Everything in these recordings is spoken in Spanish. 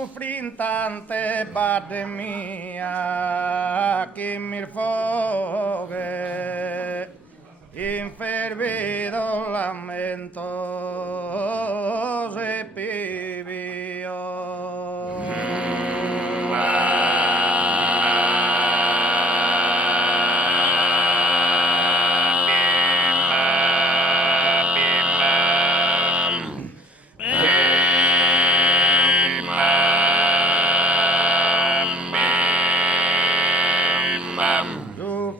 Soffrintante parte mia che mi foghe infervido lamento se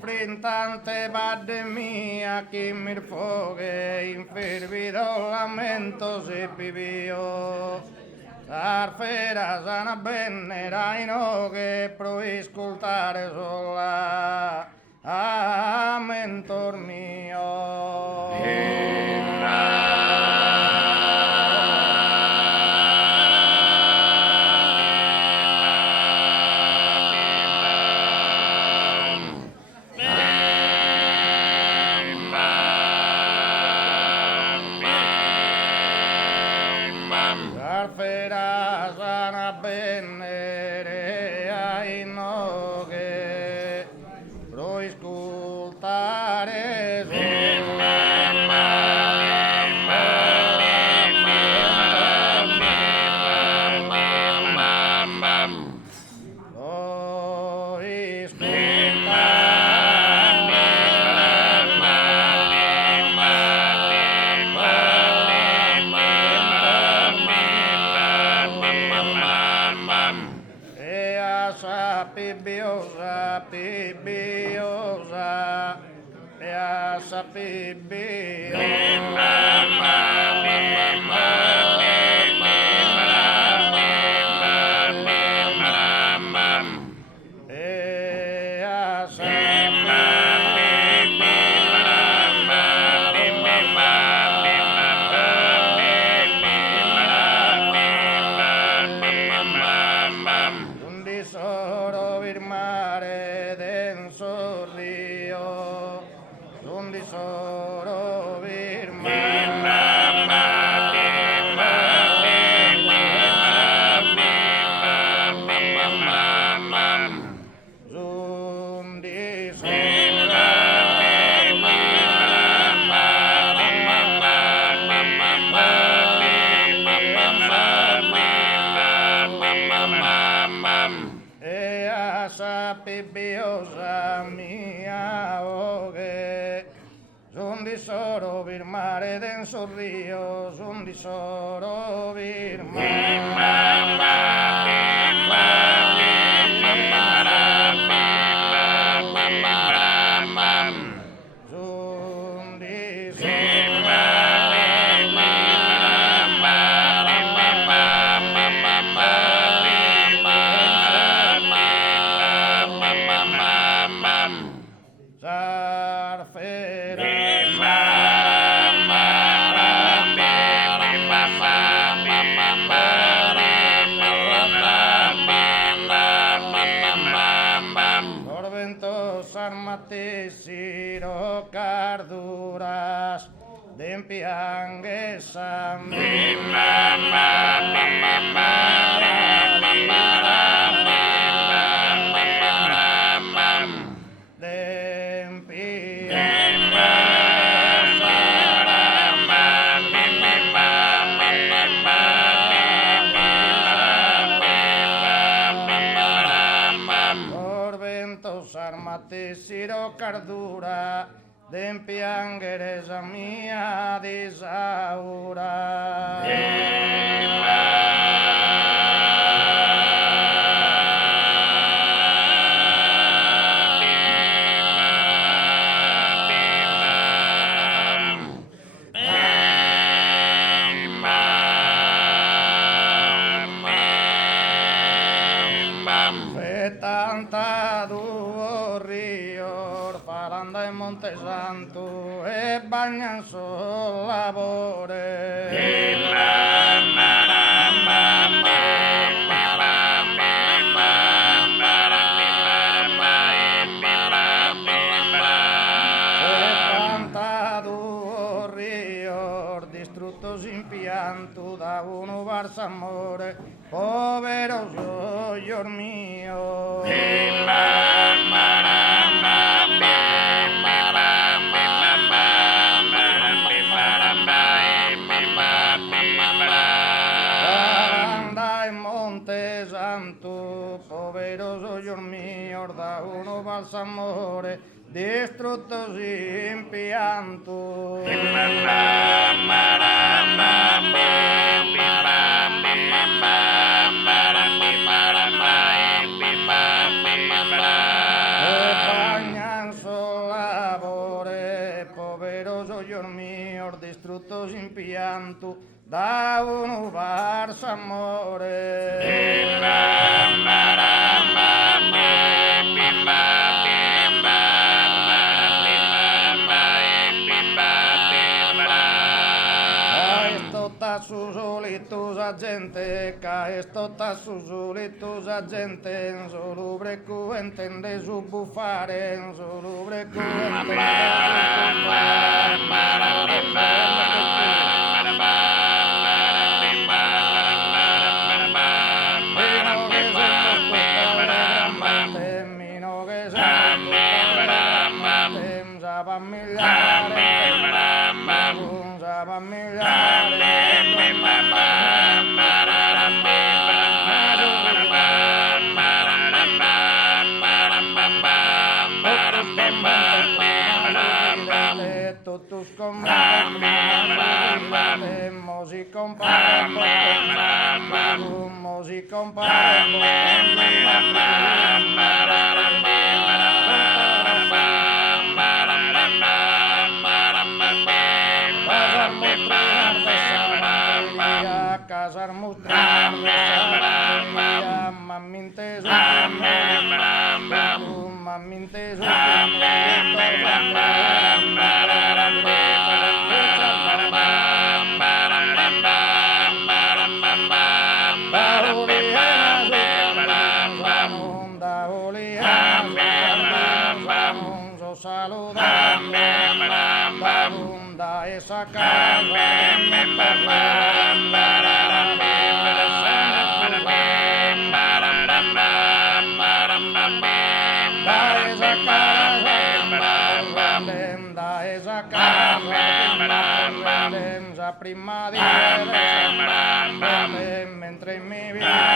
Soffrintante parte mia che mi foghe infervido lamento se pivio Sarfera sana bennera in che proiscultare sola a mentor mio Sarfera sana bennere in che proiscultare Pibbiosa, pibbiosa, piazza mare denso rio, un tesoro vir pibbiosa mia oghe son tesoro vir mare denso rio son tesoro vir Siro carduras d'empianguesa armate siro cardura d'empiangueresa mia disaura tanta rio falanda in Monte Santo e bagnan sul labore tanta rio distruttos in pianto da uno verso amore poderoso Dios mío. Anda en Monte Santo, poderoso Dios mío, da uno balsamores, distrutos sin pianto. Bagnan solabore, poderoso Dios mío, distrutos sin pianto, da uno balsamores. Sus solitos a gente, esto ta sus solitos a gente, en solubre cu entende su bufare, en solubre cu totus casar mostrar mamintes esa casa primavera mentre mi vida